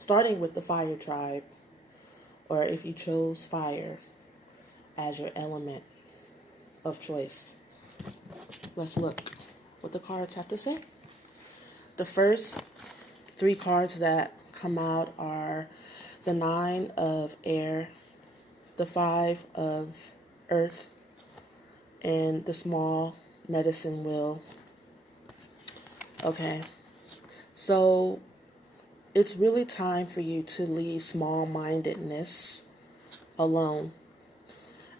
Starting with the fire tribe, or if you chose fire as your element of choice. Let's look what the cards have to say. The first 3 cards that come out are the 9 of air, the 5 of earth, and the small medicine wheel. Okay, so it's really time for you to leave small-mindedness alone.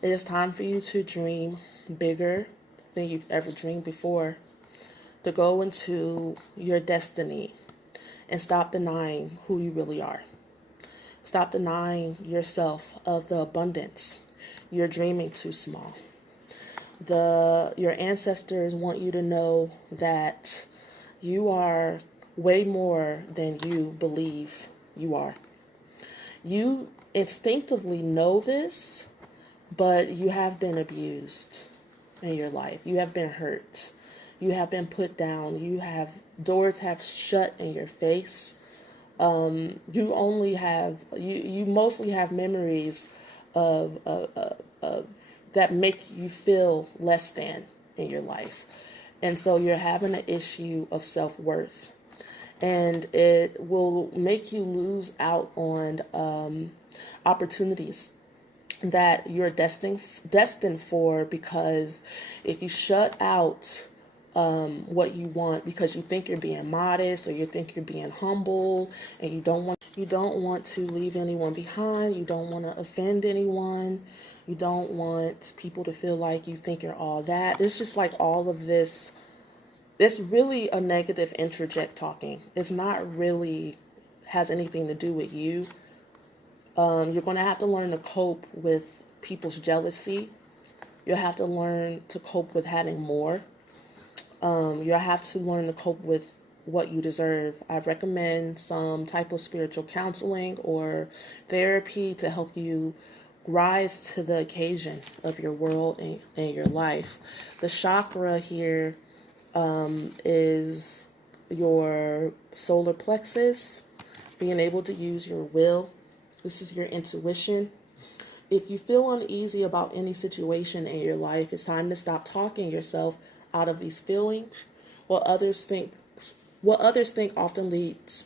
It is time for you to dream bigger than you've ever dreamed before, to go into your destiny and stop denying who you really are. Stop denying yourself of the abundance. You're dreaming too small. Your ancestors want you to know that you are way more than you believe you are. You instinctively know this, but you have been abused in your life. You have been hurt. You have been put down. Doors have shut in your face. You mostly have memories of that make you feel less than in your life. And so you're having an issue of self-worth. And it will make you lose out on opportunities that you're destined for, because if you shut out what you want because you think you're being modest or you think you're being humble, and you don't want to leave anyone behind, you don't want to offend anyone, you don't want people to feel like you think you're all that. It's just like all of this. It's really a negative interject talking. It's not really has anything to do with you. You're going to have to learn to cope with people's jealousy. You'll have to learn to cope with having more. You'll have to learn to cope with what you deserve. I recommend some type of spiritual counseling or therapy to help you rise to the occasion of your world and your life. The chakra here is your solar plexus, being able to use your will. This is your intuition. If you feel uneasy about any situation in your life, it's time to stop talking yourself out of these feelings. What others think often leads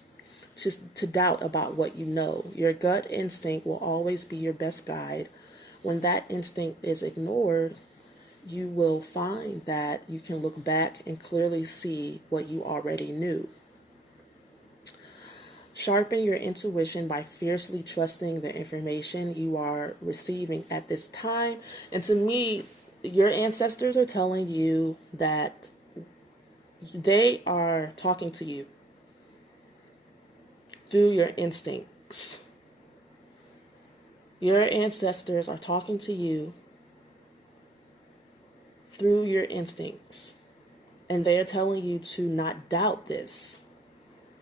to doubt about what you know. Your gut instinct will always be your best guide. When that instinct is ignored, you will find that you can look back and clearly see what you already knew. Sharpen your intuition by fiercely trusting the information you are receiving at this time. And to me, your ancestors are telling you that they are talking to you through your instincts. Your ancestors are talking to you through your instincts, and they are telling you to not doubt this.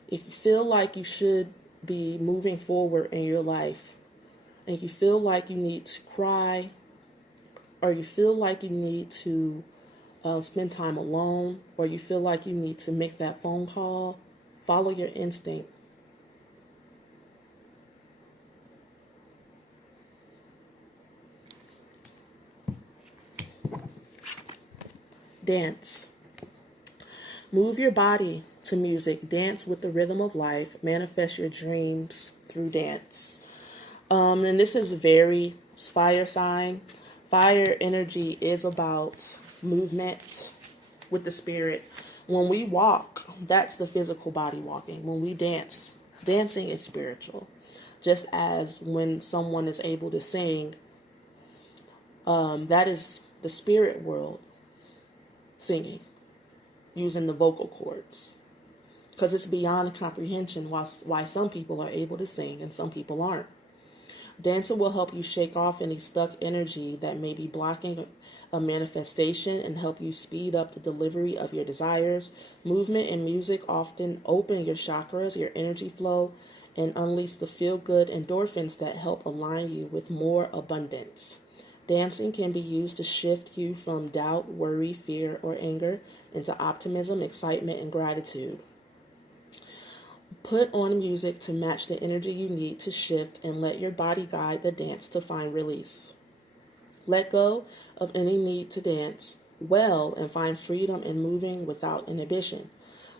If you feel like you should be moving forward in your life, and you feel like you need to cry, or you feel like you need to spend time alone, or you feel like you need to make that phone call, follow your instinct. Dance. Move your body to music. Dance with the rhythm of life. Manifest your dreams through dance. And this is very fire sign. Fire energy is about movement with the spirit. When we walk, that's the physical body walking. When we dance, dancing is spiritual. Just as when someone is able to sing, that is the spirit world singing, using the vocal cords. Because it's beyond comprehension why some people are able to sing and some people aren't. Dancing will help you shake off any stuck energy that may be blocking a manifestation and help you speed up the delivery of your desires. Movement and music often open your chakras, your energy flow, and unleash the feel-good endorphins that help align you with more abundance. Dancing can be used to shift you from doubt, worry, fear, or anger into optimism, excitement, and gratitude. Put on music to match the energy you need to shift and let your body guide the dance to find release. Let go of any need to dance well and find freedom in moving without inhibition.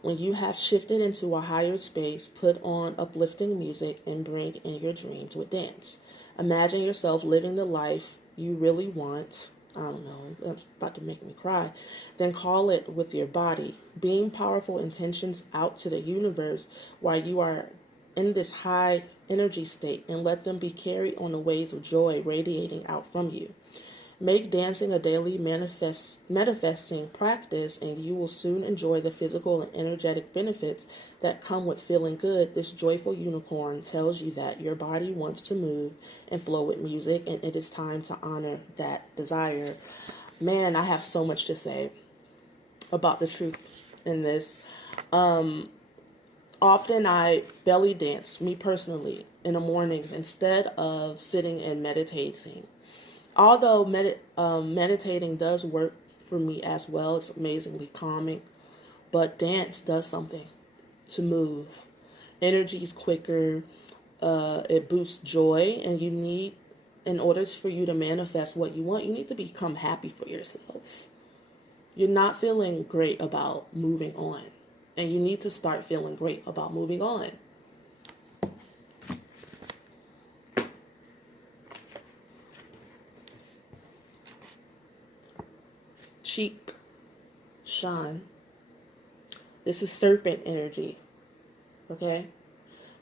When you have shifted into a higher space, put on uplifting music and bring in your dreams with dance. Imagine yourself living the life you really want. I don't know, that's about to make me cry. Then call it with your body. Beam powerful intentions out to the universe while you are in this high energy state and let them be carried on the waves of joy radiating out from you. Make dancing a daily manifesting practice, and you will soon enjoy the physical and energetic benefits that come with feeling good. This joyful unicorn tells you that your body wants to move and flow with music, and it is time to honor that desire. Man, I have so much to say about the truth in this. Often I belly dance, me personally, in the mornings instead of sitting and meditating. Although meditating does work for me as well, it's amazingly calming, but dance does something to move. Energy is quicker, it boosts joy, and in order for you to manifest what you want, you need to become happy for yourself. You're not feeling great about moving on, and you need to start feeling great about moving on. Cheek, shine. This is serpent energy, okay?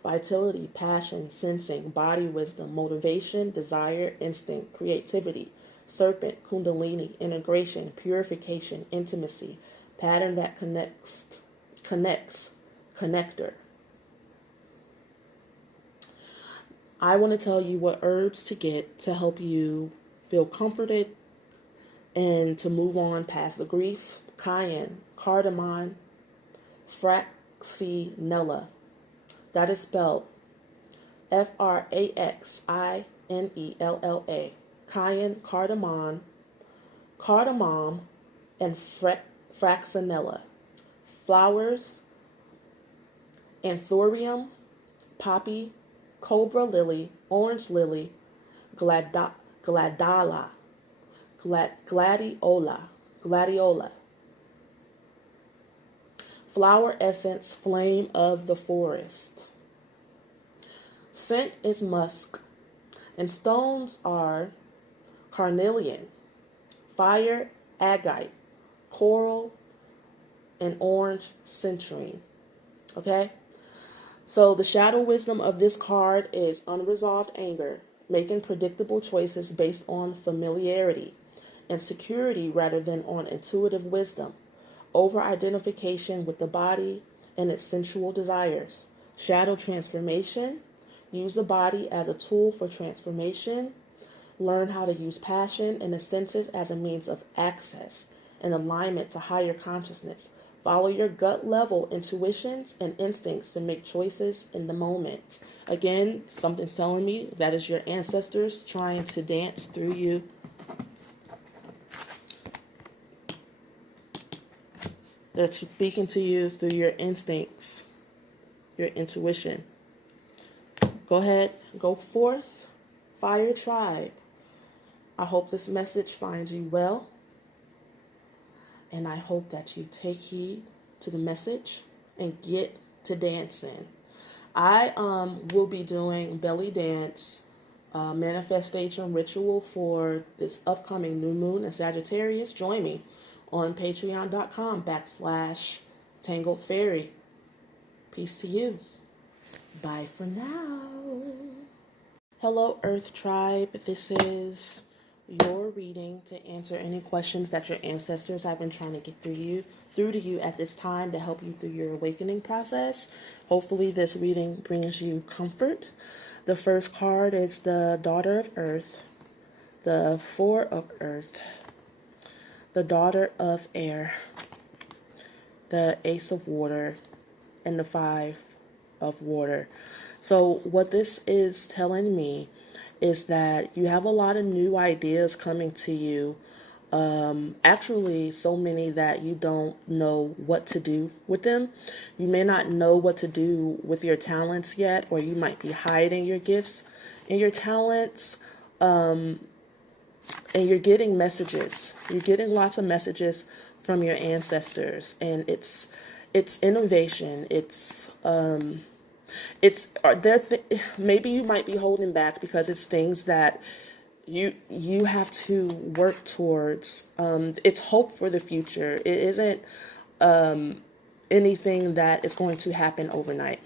Vitality, passion, sensing, body wisdom, motivation, desire, instinct, creativity. Serpent, kundalini, integration, purification, intimacy, pattern that connects, connector. I want to tell you what herbs to get to help you feel comforted and to move on past the grief. Cayenne, cardamom, fraxinella. That is spelled Fraxinella. Cayenne, cardamom, and fraxinella. Flowers, anthurium, poppy, cobra lily, orange lily, gladiola. Flower essence, flame of the forest. Scent is musk, and stones are carnelian, fire, agate, coral, and orange citrine. Okay? So the shadow wisdom of this card is unresolved anger, making predictable choices based on familiarity and security rather than on intuitive wisdom, over-identification with the body and its sensual desires. Shadow transformation, use the body as a tool for transformation. Learn how to use passion and the senses as a means of access and alignment to higher consciousness. Follow your gut level intuitions and instincts to make choices in the moment. Again, something's telling me that is your ancestors trying to dance through you. They're speaking to you through your instincts, your intuition. Go ahead, go forth, fire tribe. I hope this message finds you well, and I hope that you take heed to the message and get to dancing. I will be doing belly dance manifestation ritual for this upcoming new moon in Sagittarius. Join me on patreon.com/Tangled Fairy. Peace to you. Bye for now. Hello, Earth Tribe. This is your reading to answer any questions that your ancestors have been trying to get through to you at this time to help you through your awakening process. Hopefully this reading brings you comfort. The first card is the Daughter of Earth, the Four of Earth, the Daughter of Air, the Ace of Water, and the Five of Water. So what this is telling me is that you have a lot of new ideas coming to you. Actually, so many that you don't know what to do with them. You may not know what to do with your talents yet, or you might be hiding your gifts and your talents. And you're getting messages. You're getting lots of messages from your ancestors, and it's innovation. Maybe you might be holding back because it's things that you have to work towards. It's hope for the future. It isn't anything that is going to happen overnight.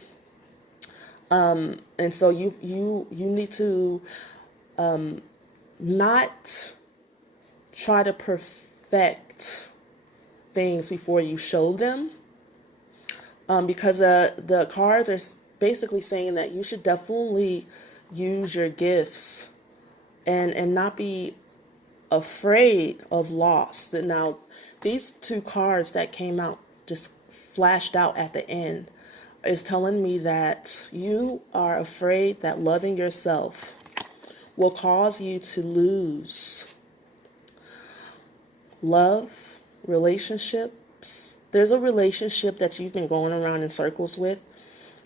And so you need to not try to perfect things before you show them, because the cards are basically saying that you should definitely use your gifts and not be afraid of loss. Now, these two cards that came out, just flashed out at the end, is telling me that you are afraid that loving yourself will cause you to lose love, relationships. There's a relationship that you've been going around in circles with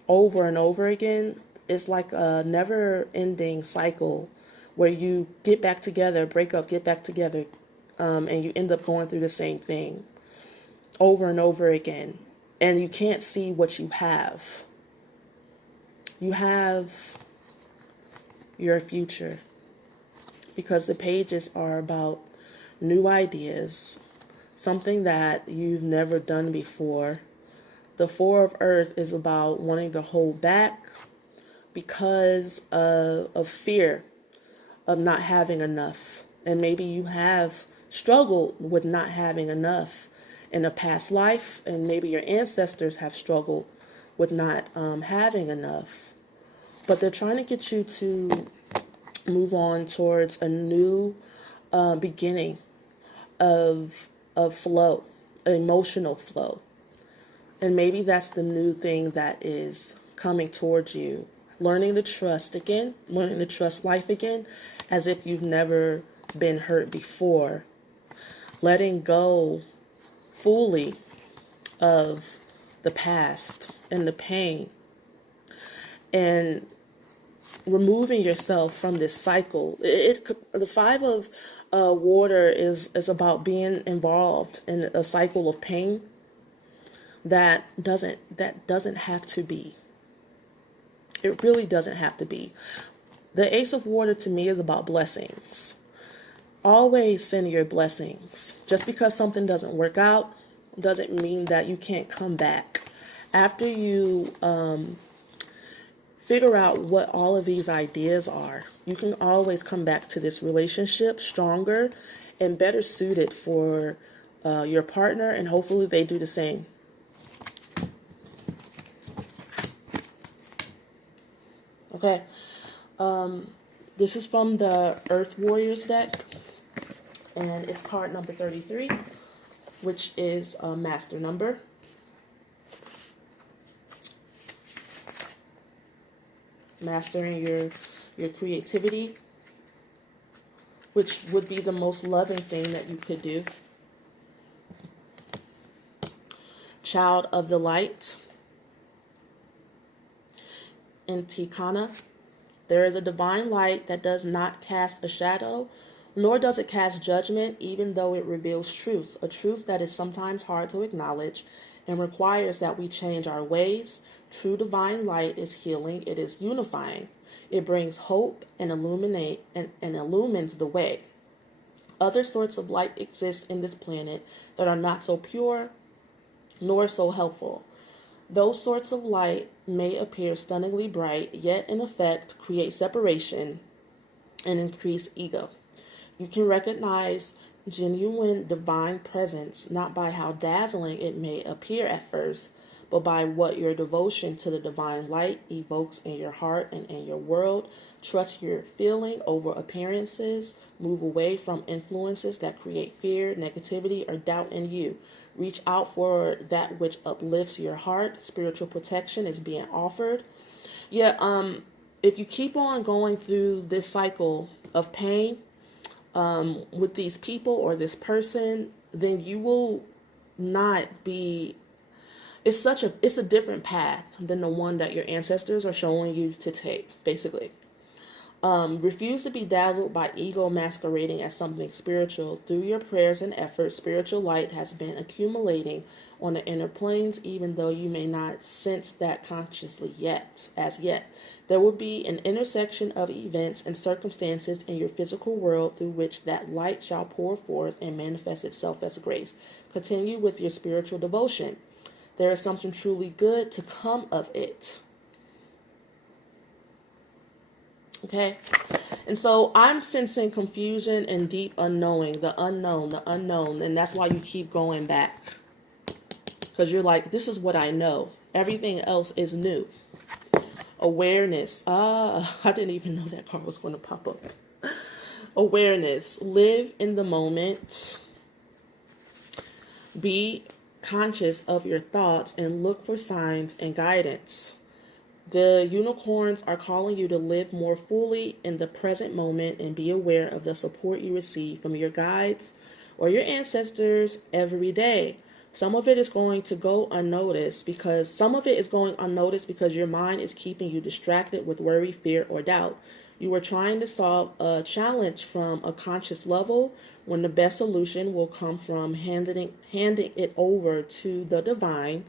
over and over again. It's like a never-ending cycle where you get back together, break up, get back together, and you end up going through the same thing over and over again. And you can't see what you have. You have your future, because the pages are about new ideas, something that you've never done before. The Four of Earth is about wanting to hold back because of fear of not having enough. And maybe you have struggled with not having enough in a past life, and maybe your ancestors have struggled with not having enough. But they're trying to get you to move on towards a new beginning of flow, emotional flow. And maybe that's the new thing that is coming towards you. Learning to trust again, learning to trust life again, as if you've never been hurt before. Letting go fully of the past and the pain, and removing yourself from this cycle. The Five of Water is about being involved in a cycle of pain that doesn't have to be. It really doesn't have to be. The Ace of Water to me is about blessings. Always send your blessings. Just because something doesn't work out doesn't mean that you can't come back. After you figure out what all of these ideas are, you can always come back to this relationship stronger and better suited for your partner, and hopefully they do the same. Okay, this is from the Earth Warriors deck, and it's card number 33, which is a master number. Mastering your creativity, which would be the most loving thing that you could do. Child of the Light. In Tikana, there is a divine light that does not cast a shadow, nor does it cast judgment, even though it reveals truth, a truth that is sometimes hard to acknowledge and requires that we change our ways. True divine light is healing. It is unifying. It brings hope and illumines the way. Other sorts of light exist in this planet that are not so pure nor so helpful. Those sorts of light may appear stunningly bright, yet in effect create separation and increase ego. You can recognize genuine divine presence not by how dazzling it may appear at first, but by what your devotion to the divine light evokes in your heart and in your world. Trust your feeling over appearances. Move away from influences that create fear, negativity, or doubt in you. Reach out for that which uplifts your heart. Spiritual protection is being offered. Yeah, if you keep on going through this cycle of pain with these people or this person, then you will not be, it's a different path than the one that your ancestors are showing you to take, basically. Refuse to be dazzled by ego masquerading as something spiritual. Through your prayers and efforts, spiritual light has been accumulating on the inner planes, even though you may not sense that consciously yet, as yet. There will be an intersection of events and circumstances in your physical world through which that light shall pour forth and manifest itself as grace. Continue with your spiritual devotion. There is something truly good to come of it. Okay, and so I'm sensing confusion and deep unknowing, the unknown, and that's why you keep going back, because you're like, this is what I know. Everything else is new. Awareness. I didn't even know that card was going to pop up. Awareness. Live in the moment. Be conscious of your thoughts and look for signs and guidance. The unicorns are calling you to live more fully in the present moment and be aware of the support you receive from your guides or your ancestors every day. Some of it is going to go unnoticed because your mind is keeping you distracted with worry, fear, or doubt. You are trying to solve a challenge from a conscious level when the best solution will come from handing it over to the divine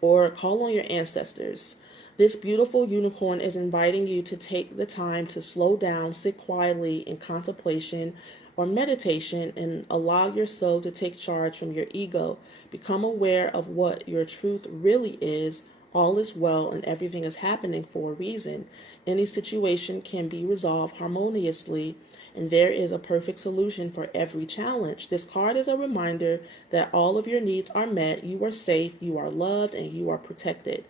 or call on your ancestors. This beautiful unicorn is inviting you to take the time to slow down, sit quietly in contemplation or meditation, and allow your soul to take charge from your ego. Become aware of what your truth really is. All is well and everything is happening for a reason. Any situation can be resolved harmoniously, and there is a perfect solution for every challenge. This card is a reminder that all of your needs are met, you are safe, you are loved, and you are protected.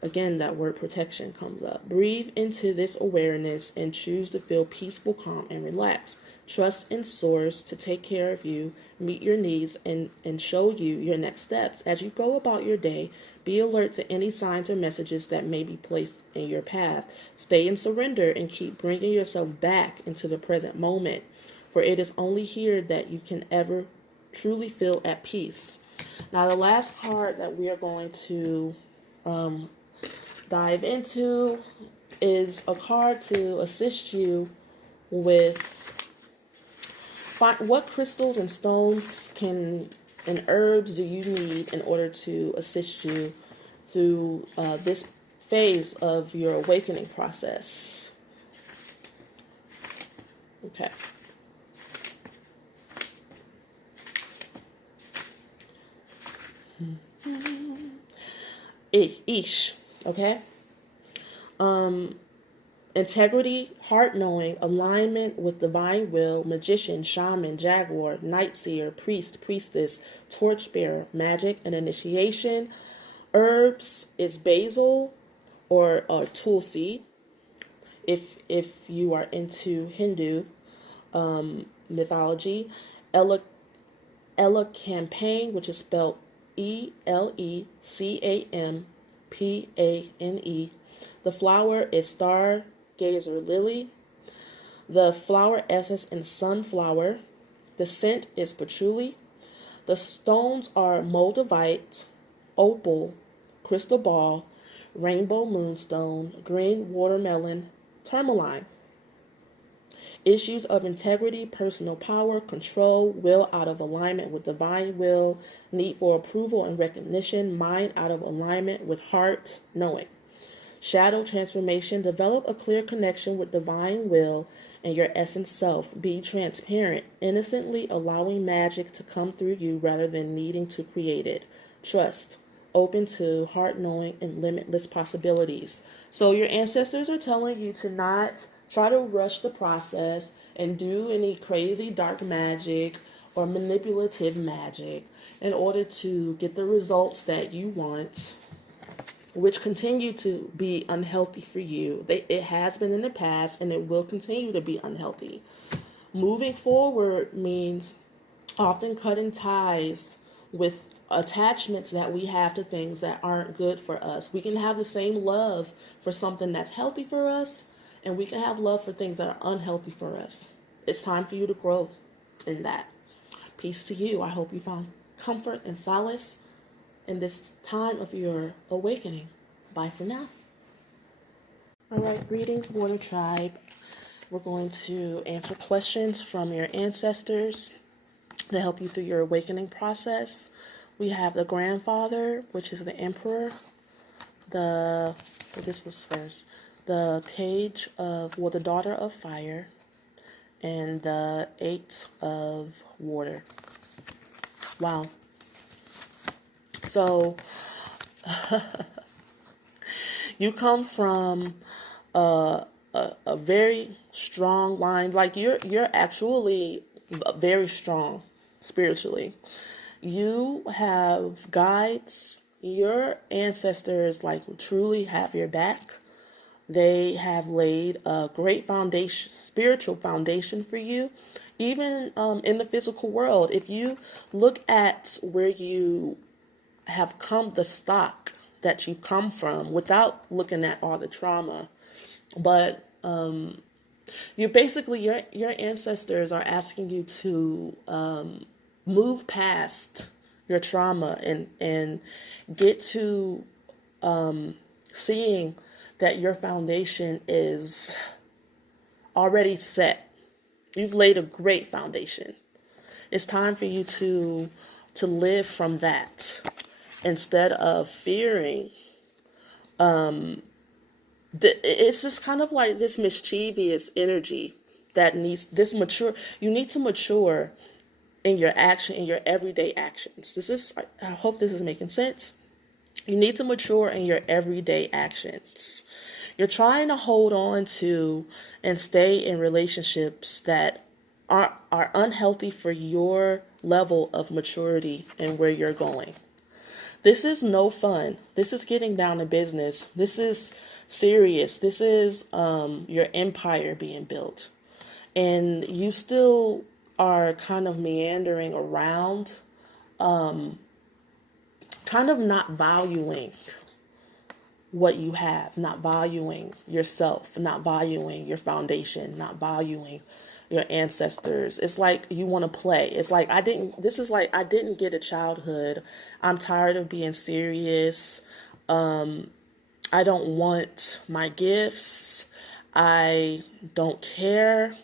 Again, that word protection comes up. Breathe into this awareness and choose to feel peaceful, calm, and relaxed. Trust in Source to take care of you, meet your needs, and show you your next steps. As you go about your day, be alert to any signs or messages that may be placed in your path. Stay in surrender and keep bringing yourself back into the present moment, for it is only here that you can ever truly feel at peace. Now, the last card that we are going to dive into is a card to assist you with what crystals and stones and herbs do you need in order to assist you through this phase of your awakening process. Okay. Ish. Okay. Integrity, heart knowing, alignment with divine will, magician, shaman, jaguar, night seer, priest, priestess, torchbearer, magic, and initiation. Herbs is basil or tulsi if you are into Hindu mythology. Elecampane, which is spelled Elecampane. The flower is stargazer lily. The flower essence is sunflower. The scent is patchouli. The stones are moldavite, opal, crystal ball, rainbow moonstone, green watermelon, tourmaline. Issues of integrity, personal power, control, will out of alignment with divine will, need for approval and recognition, mind out of alignment with heart knowing. Shadow transformation, develop a clear connection with divine will and your essence self. Be transparent, innocently allowing magic to come through you rather than needing to create it. Trust, open to heart knowing and limitless possibilities. So your ancestors are telling you to not try to rush the process and do any crazy dark magic or manipulative magic in order to get the results that you want. which continue to be unhealthy for you. It has been in the past and it will continue to be unhealthy. Moving forward means often cutting ties with attachments that we have to things that aren't good for us. We can have the same love for something that's healthy for us, and we can have love for things that are unhealthy for us. It's time for you to grow in that. Peace to you. I hope you found comfort and solace in this time of your awakening. Bye for now. All right, greetings, Water Tribe. We're going to answer questions from your ancestors to help you through your awakening process. We have the grandfather, which is the emperor. This was first. The page of, well, the daughter of fire, and the 8 of water. Wow. So, you come from a very strong line. Like you're actually very strong spiritually. You have guides. Your ancestors truly have your back. They have laid a great foundation, spiritual foundation for you. Even in the physical world, if you look at where you have come, the stock that you come from, without looking at all the trauma, but you're basically, your ancestors are asking you to move past your trauma and get to seeing that your foundation is already set. You've laid a great foundation. It's time for you to live from that instead of fearing. It's just kind of like this mischievous energy that needs this mature. You need to mature in your action, in your everyday actions. I hope this is making sense. You need to mature in your everyday actions. You're trying to hold on to and stay in relationships that are unhealthy for your level of maturity and where you're going. This is no fun. This is getting down to business. This is serious. This is your empire being built. And you still are kind of meandering around, kind of not valuing what you have, not valuing yourself, not valuing your foundation, not valuing your ancestors. It's like you want to play. It's like I didn't get a childhood. I'm tired of being serious. I don't want my gifts. I don't care.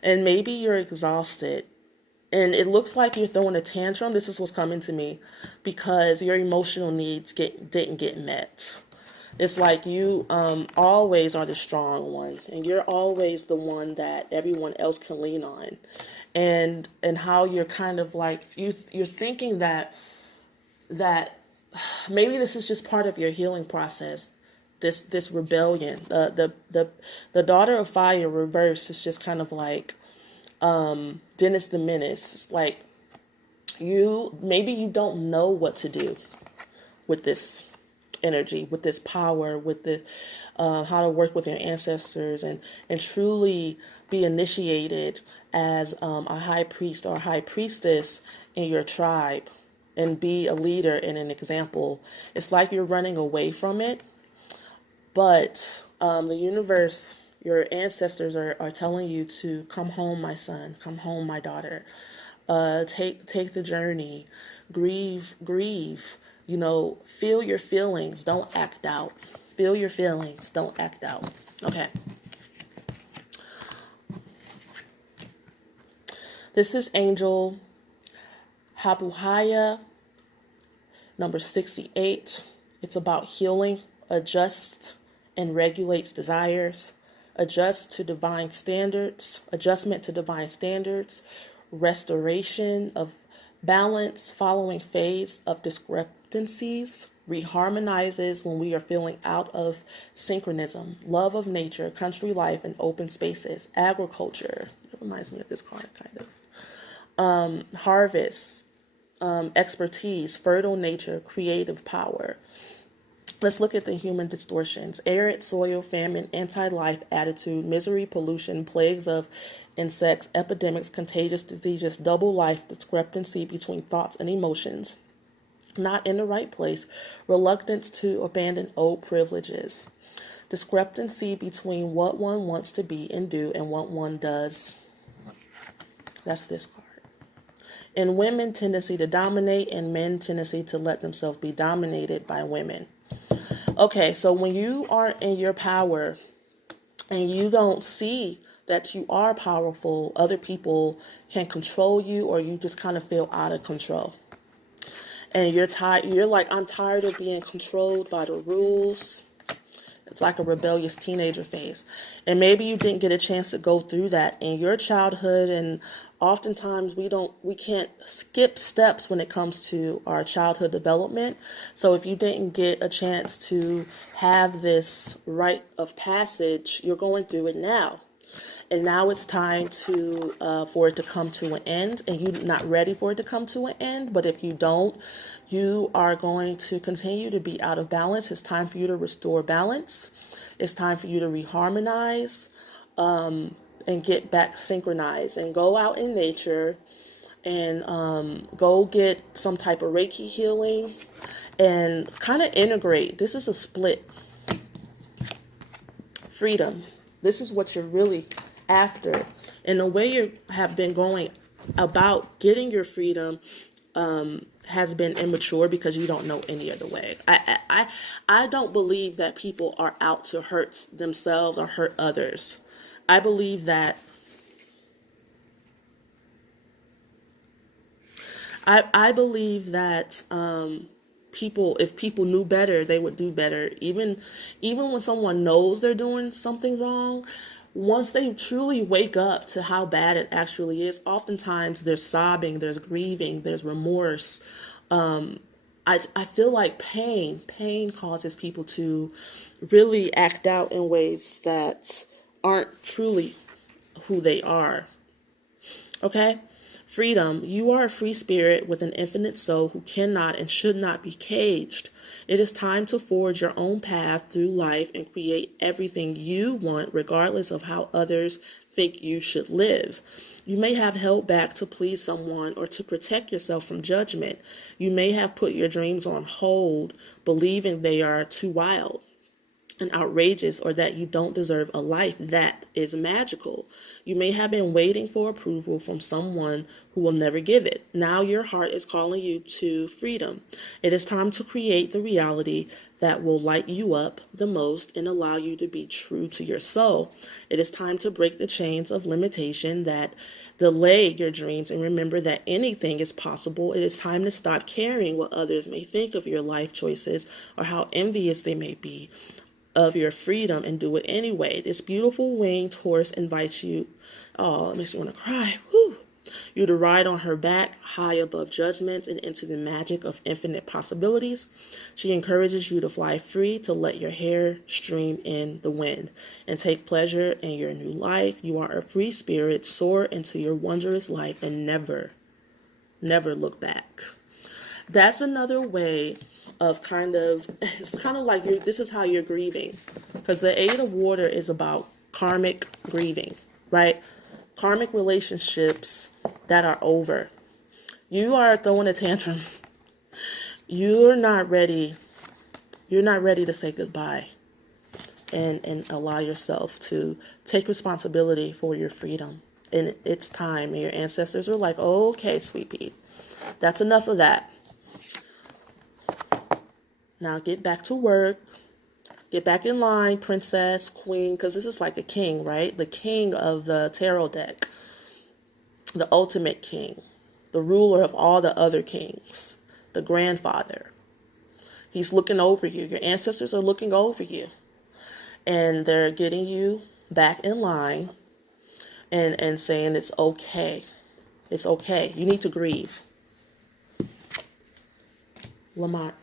And maybe you're exhausted. And it looks like you're throwing a tantrum. This is what's coming to me, because your emotional needs didn't get met. It's like you always are the strong one, and you're always the one that everyone else can lean on. And how you're kind of like, you're thinking that maybe this is just part of your healing process. This rebellion, the daughter of fire reverse is just kind of like Dennis the Menace. It's like maybe you don't know what to do with this energy, with this power, with the how to work with your ancestors and truly be initiated as a high priest or high priestess in your tribe and be a leader and an example. It's like you're running away from it, but the universe, your ancestors are telling you to come home, my son, come home, my daughter. Take the journey, grieve, feel your feelings, don't act out. Feel your feelings, don't act out. Okay. This is Angel Habuhaya, number 68. It's about healing, adjust and regulates desires, adjustment to divine standards, restoration of balance following phase of discrepancies, reharmonizes when we are feeling out of synchronism, love of nature, country life, and open spaces, agriculture. It reminds me of this card, kind of. Harvest, expertise, fertile nature, creative power. Let's look at the human distortions: arid soil, famine, anti-life attitude, misery, pollution, plagues of insects, epidemics, contagious diseases, double life, discrepancy between thoughts and emotions, not in the right place, reluctance to abandon old privileges, discrepancy between what one wants to be and do and what one does. That's this card. In women, tendency to dominate, and men, tendency to let themselves be dominated by women. Okay, so when you are in your power and you don't see that you are powerful, other people can control you, or you just kind of feel out of control. And you're tired, you're like, I'm tired of being controlled by the rules. It's like a rebellious teenager phase. And maybe you didn't get a chance to go through that in your childhood. And oftentimes we can't skip steps when it comes to our childhood development. So if you didn't get a chance to have this rite of passage, you're going through it now. And now it's time for it to come to an end, and you're not ready for it to come to an end. But if you don't, you are going to continue to be out of balance. It's time for you to restore balance. It's time for you to reharmonize and get back synchronized, and go out in nature and go get some type of Reiki healing and kind of integrate. This is a split. Freedom. This is what you're really after. And the way you have been going about getting your freedom has been immature, because you don't know any other way. I don't believe that people are out to hurt themselves or hurt others. I believe that people, if people knew better, they would do better. Even when someone knows they're doing something wrong, once they truly wake up to how bad it actually is, oftentimes there's sobbing, there's grieving, there's remorse. I feel like pain causes people to really act out in ways that aren't truly who they are. Okay? Freedom. You are a free spirit with an infinite soul who cannot and should not be caged. It is time to forge your own path through life and create everything you want, regardless of how others think you should live. You may have held back to please someone or to protect yourself from judgment. You may have put your dreams on hold, believing they are too wild and outrageous, or that you don't deserve a life that is magical. You may have been waiting for approval from someone who will never give it. Now your heart is calling you to freedom. It is time to create the reality that will light you up the most and allow you to be true to your soul. It is time to break the chains of limitation that delay your dreams and remember that anything is possible. It is time to stop caring what others may think of your life choices or how envious they may be of your freedom, and do it anyway. This beautiful winged horse invites you, oh, it makes me want to cry, you to ride on her back, high above judgments and into the magic of infinite possibilities. She encourages you to fly free, to let your hair stream in the wind, and take pleasure in your new life. You are a free spirit. Soar into your wondrous life and never look back. That's another way of it's kind of like this is how you're grieving, because the Eight of Water is about karmic grieving, right? Karmic relationships that are over. You are throwing a tantrum. You're not ready to say goodbye and allow yourself to take responsibility for your freedom. And it's time. And your ancestors are like, okay, sweet pea, that's enough of that. Now get back to work. Get back in line, princess, queen, because this is like a king, right? The king of the tarot deck. The ultimate king. The ruler of all the other kings. The grandfather. He's looking over you. Your ancestors are looking over you. And they're getting you back in line and saying it's okay. It's okay. You need to grieve. Lamont.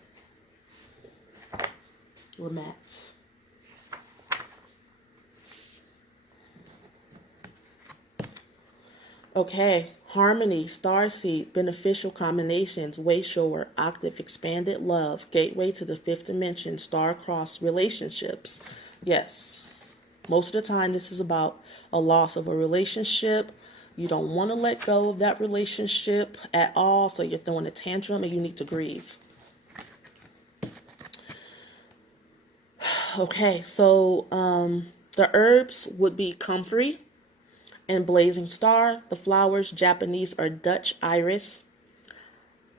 Okay, Harmony, starseed, beneficial combinations, way shower, octave, expanded love, gateway to the fifth dimension, star-crossed relationships. Yes, most of the time this is about a loss of a relationship. You don't want to let go of that relationship at all, so you're throwing a tantrum and you need to grieve. Okay, so the herbs would be comfrey and blazing star. The flowers, Japanese or Dutch iris,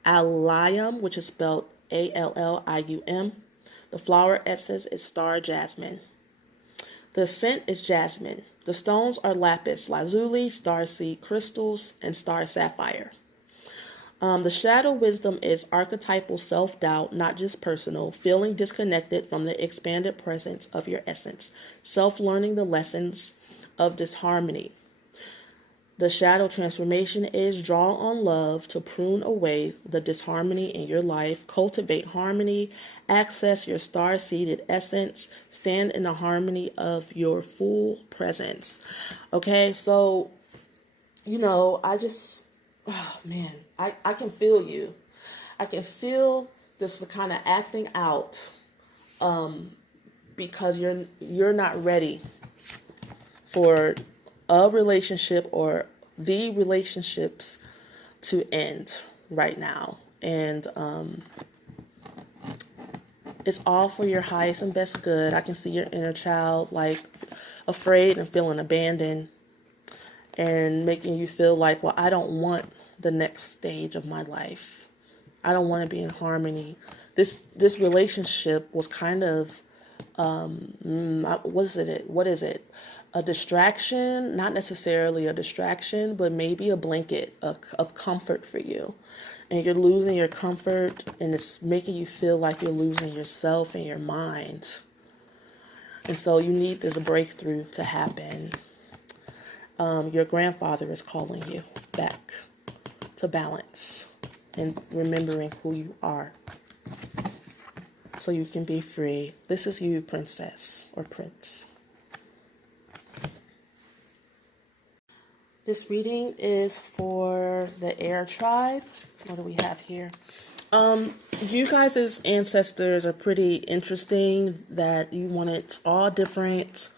allium, which is spelled Allium. The flower essence is star jasmine. The scent is jasmine. The stones are lapis lazuli, starseed crystals, and star sapphire. The shadow wisdom is archetypal self-doubt, not just personal, feeling disconnected from the expanded presence of your essence, self-learning the lessons of disharmony. The shadow transformation is draw on love to prune away the disharmony in your life, cultivate harmony, access your star-seeded essence, stand in the harmony of your full presence. Okay, so, oh man, I can feel you. I can feel this kind of acting out because you're not ready for a relationship or the relationships to end right now. And it's all for your highest and best good. I can see your inner child like afraid and feeling abandoned and making you feel like, well, I don't want the next stage of my life. I don't want to be in harmony. This relationship was kind of, what is it? A distraction, not necessarily a distraction, but maybe a blanket of comfort for you. And you're losing your comfort, and it's making you feel like you're losing yourself and your mind. And so you need this breakthrough to happen. Your grandfather is calling you back to balance and remembering who you are so you can be free. This is you, princess or prince. This reading is for the air tribe. What do we have here? You guys' ancestors are pretty interesting that you wanted all different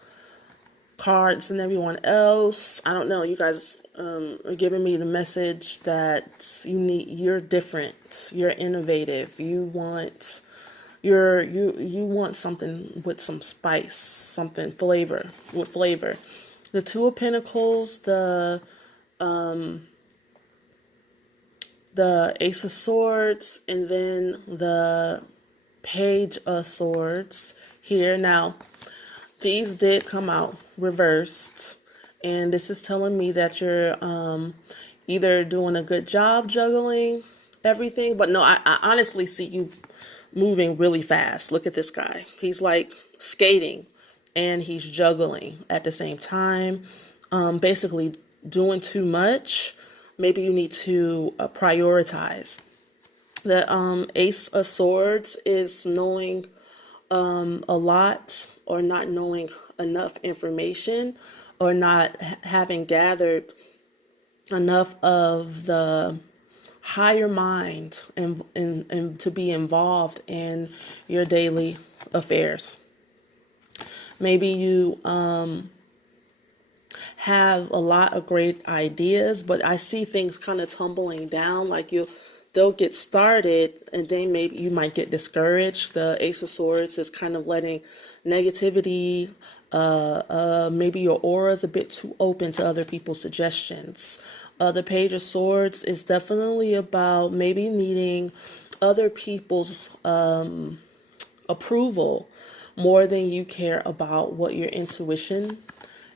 cards than everyone else. I don't know. You guys are giving me the message that you're different. You're innovative. You want something with some spice, something with flavor. The Two of Pentacles, the Ace of Swords, and then the Page of Swords here. Now, these did come out reversed, and this is telling me that you're either doing a good job juggling everything, but no, I honestly see you moving really fast. Look at this guy. He's like skating and he's juggling at the same time, basically doing too much. Maybe you need to prioritize. The Ace of Swords is knowing a lot or not knowing enough information or not having gathered enough of the higher mind and to be involved in your daily affairs. Maybe you have a lot of great ideas, but I see things kind of tumbling down, like they'll get started and then maybe you might get discouraged. The Ace of Swords is kind of letting negativity, maybe your aura is a bit too open to other people's suggestions. The Page of Swords is definitely about maybe needing other people's approval more than you care about what your intuition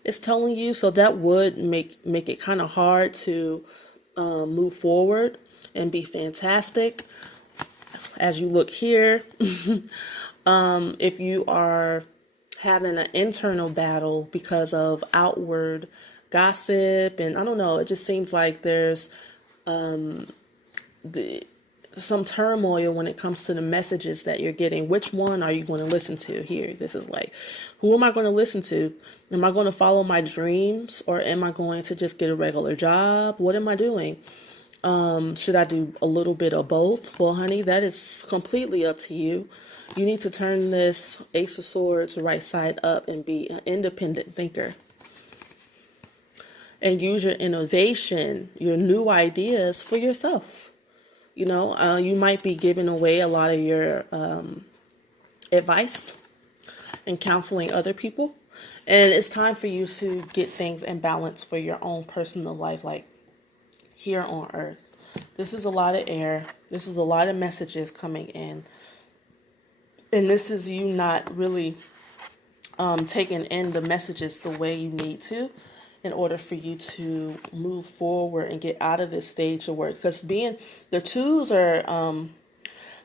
is telling you. So that would make it kind of hard to move forward and be fantastic. As you look here, if you are having an internal battle because of outward gossip, and I don't know, it just seems like there's some turmoil when it comes to the messages that you're getting. Which one are you going to listen to here? This is like, who am I going to listen to? Am I going to follow my dreams, or am I going to just get a regular job? What am I doing? Should I do a little bit of both? Well, honey, that is completely up to you. You need to turn this Ace of Swords right side up and be an independent thinker. And use your innovation, your new ideas for yourself. You know, you might be giving away a lot of your advice and counseling other people. And it's time for you to get things in balance for your own personal life, like here on earth. This is a lot of air. This is a lot of messages coming in. And this is you not really taking in the messages the way you need to in order for you to move forward and get out of this stage of work. Because the twos are,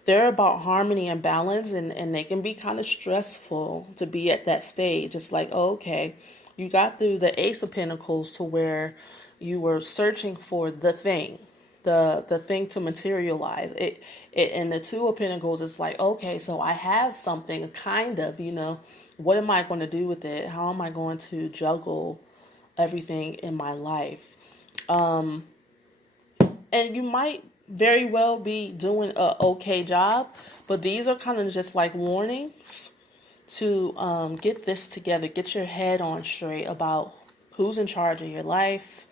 they're about harmony and balance, and they can be kind of stressful to be at that stage. It's like, oh, okay, you got through the Ace of Pentacles to where you were searching for the thing, the thing to materialize. And the Two of Pentacles is like, okay, so I have something kind of, you know, what am I going to do with it? How am I going to juggle everything in my life? And you might very well be doing a okay job, but these are kind of just like warnings to get this together, get your head on straight about who's in charge of your life,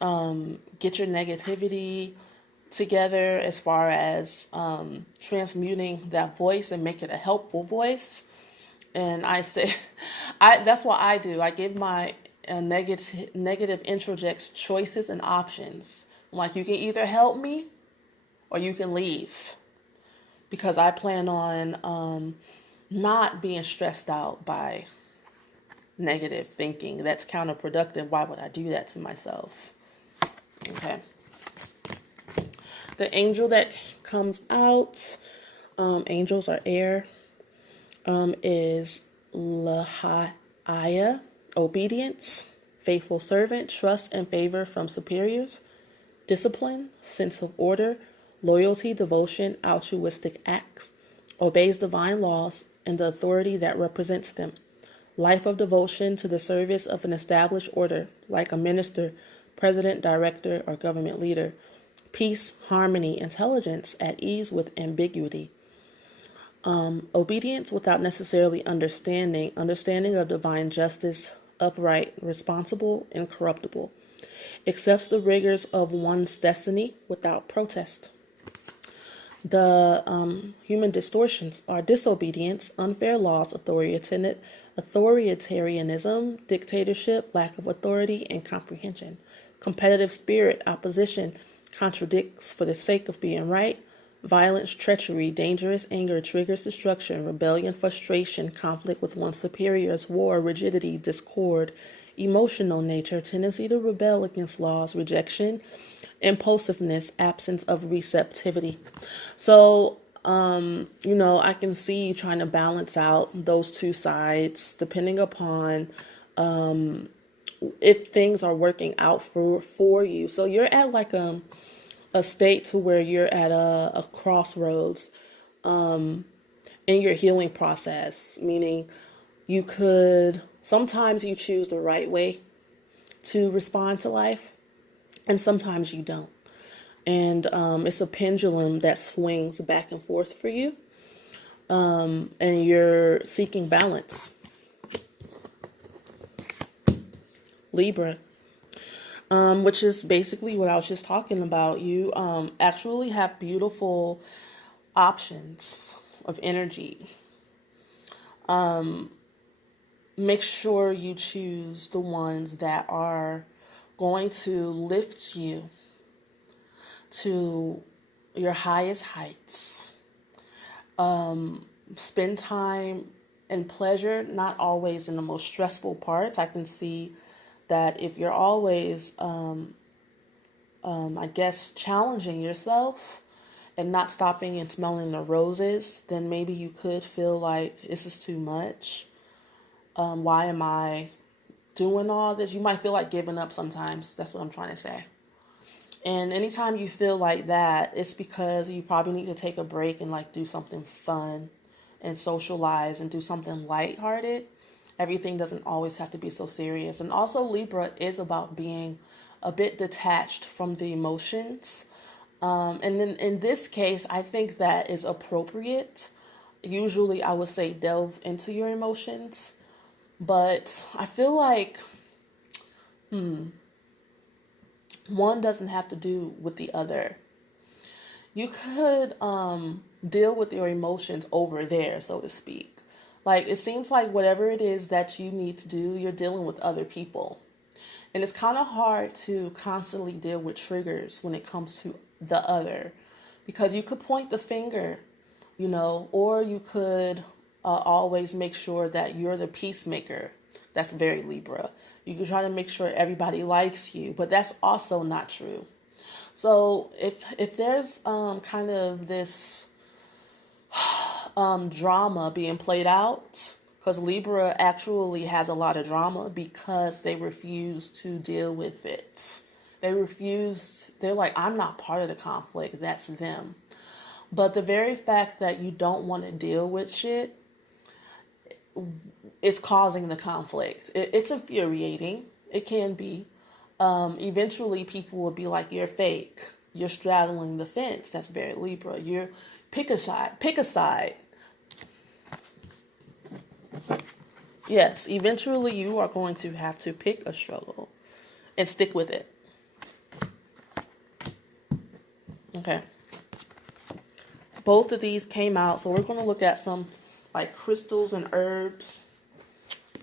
get your negativity together as far as transmuting that voice and make it a helpful voice. And I say, that's what I do. I give my negative introjects choices and options. I'm like, you can either help me or you can leave, because I plan on not being stressed out by negative thinking. That's counterproductive. Why would I do that to myself? Okay. The angel that comes out, angels are air, is ajaaya, obedience, faithful servant, trust and favor from superiors, discipline, sense of order, loyalty, devotion, altruistic acts, obeys divine laws and the authority that represents them, life of devotion to the service of an established order, like a minister, president, director, or government leader, peace, harmony, intelligence, at ease with ambiguity, obedience without necessarily understanding of divine justice, upright, responsible, incorruptible, accepts the rigors of one's destiny without protest. The human distortions are disobedience, unfair laws, authoritarianism, dictatorship, lack of authority and comprehension, competitive spirit, opposition, contradicts for the sake of being right, violence, treachery, dangerous anger, triggers destruction, rebellion, frustration, conflict with one's superiors, war, rigidity, discord, emotional nature, tendency to rebel against laws, rejection, impulsiveness, absence of receptivity. So, you know, I can see you trying to balance out those two sides depending upon if things are working out for you. So you're at like a state to where you're at a crossroads in your healing process, meaning sometimes you choose the right way to respond to life, and sometimes you don't. And it's a pendulum that swings back and forth for you, and you're seeking balance. Libra, which is basically what I was just talking about. You actually have beautiful options of energy. Make sure you choose the ones that are going to lift you to your highest heights. Spend time and pleasure, not always in the most stressful parts. I can see that if you're always, I guess, challenging yourself and not stopping and smelling the roses, then maybe you could feel like this is too much. Why am I doing all this? You might feel like giving up sometimes. That's what I'm trying to say. And anytime you feel like that, it's because you probably need to take a break and like do something fun and socialize and do something lighthearted. Everything doesn't always have to be so serious. And also, Libra is about being a bit detached from the emotions. And then in this case, I think that is appropriate. Usually, I would say delve into your emotions, but I feel like one doesn't have to do with the other. You could deal with your emotions over there, so to speak. Like, it seems like whatever it is that you need to do, you're dealing with other people. And it's kind of hard to constantly deal with triggers when it comes to the other. Because you could point the finger, or you could always make sure that you're the peacemaker. That's very Libra. You can try to make sure everybody likes you, but that's also not true. So if there's kind of this drama being played out, because Libra actually has a lot of drama because they refuse to deal with it. They're like, I'm not part of the conflict, that's them. But the very fact that you don't want to deal with shit is causing the conflict. It's infuriating. It can be. Eventually people will be like, you're fake. You're straddling the fence. That's very Libra. Pick a side. Pick a side. Yes, eventually you are going to have to pick a struggle and stick with it. Okay. Both of these came out, so we're going to look at some like crystals and herbs,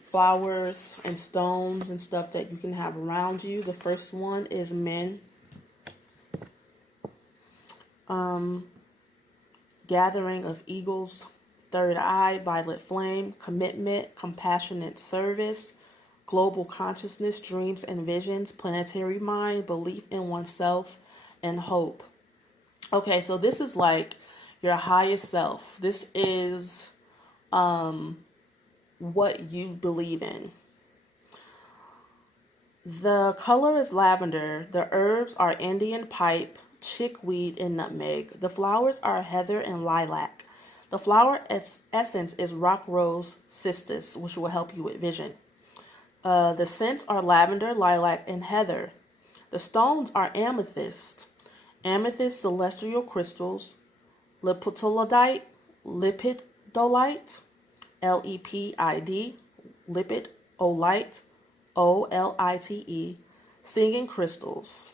flowers and stones and stuff that you can have around you. The first one is men. Gathering of eagles, third eye, violet flame, commitment, compassionate service, global consciousness, dreams and visions, planetary mind, belief in oneself, and hope. Okay, so this is like your highest self. This is what you believe in. The color is lavender. The herbs are Indian pipe, chickweed, and nutmeg. The flowers are heather and lilac. The flower essence is rock rose cistus, which will help you with vision. The scents are lavender, lilac, and heather. The stones are amethyst, celestial crystals, lepidolite, lepidolite, LEPID, lipidolite, OLITE, singing crystals.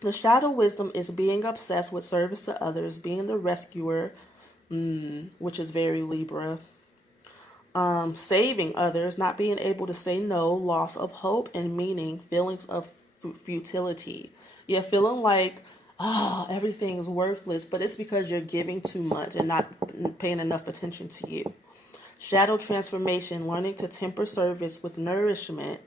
The shadow wisdom is being obsessed with service to others, being the rescuer, which is very Libra. Saving others, not being able to say no, loss of hope and meaning, feelings of futility. You're feeling like, everything is worthless, but it's because you're giving too much and not paying enough attention to you. Shadow transformation, learning to temper service with nourishment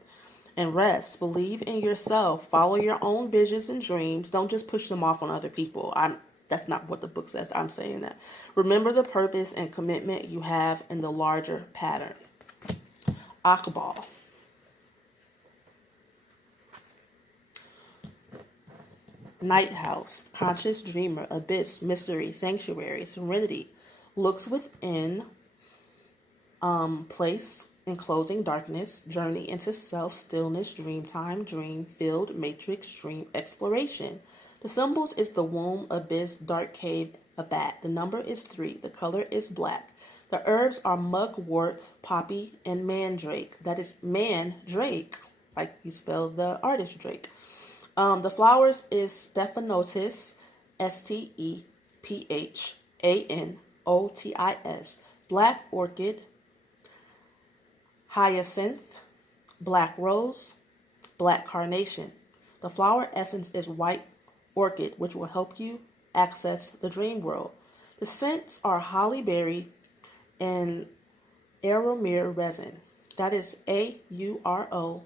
and rest. Believe in yourself. Follow your own visions and dreams. Don't just push them off on other people. That's not what the book says. I'm saying that. Remember the purpose and commitment you have in the larger pattern. Akbal. Night house. Conscious dreamer. Abyss. Mystery. Sanctuary. Serenity. Looks within. Place. Enclosing darkness, journey into self, stillness, dream time, dream field, matrix, dream exploration. The symbols is the womb, abyss, dark cave, a bat. The number is 3. The color is black. The herbs are mugwort, poppy, and mandrake. That is mandrake, like you spell the artist Drake. The flowers is stephanotis, STEPHANOTIS, black orchid, hyacinth, black rose, black carnation. The flower essence is white orchid, which will help you access the dream world. The scents are holly berry and aromere resin. That is AUROMERE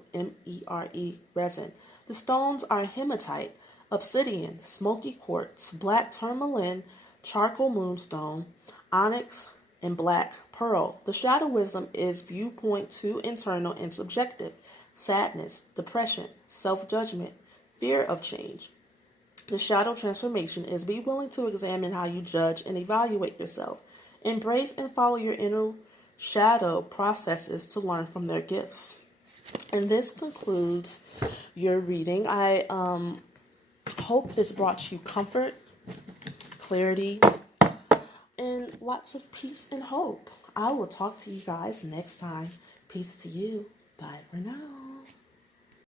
resin. The stones are hematite, obsidian, smoky quartz, black tourmaline, charcoal moonstone, onyx, and black pearl. The shadow wisdom is viewpoint too internal and subjective, sadness, depression, self-judgment, fear of change, The shadow transformation is be willing to examine how you judge and evaluate yourself. Embrace and follow your inner shadow processes to learn from their gifts. And this concludes your reading. I hope this brought you comfort, clarity, and lots of peace and hope. I will talk to you guys next time. Peace to you. Bye for now.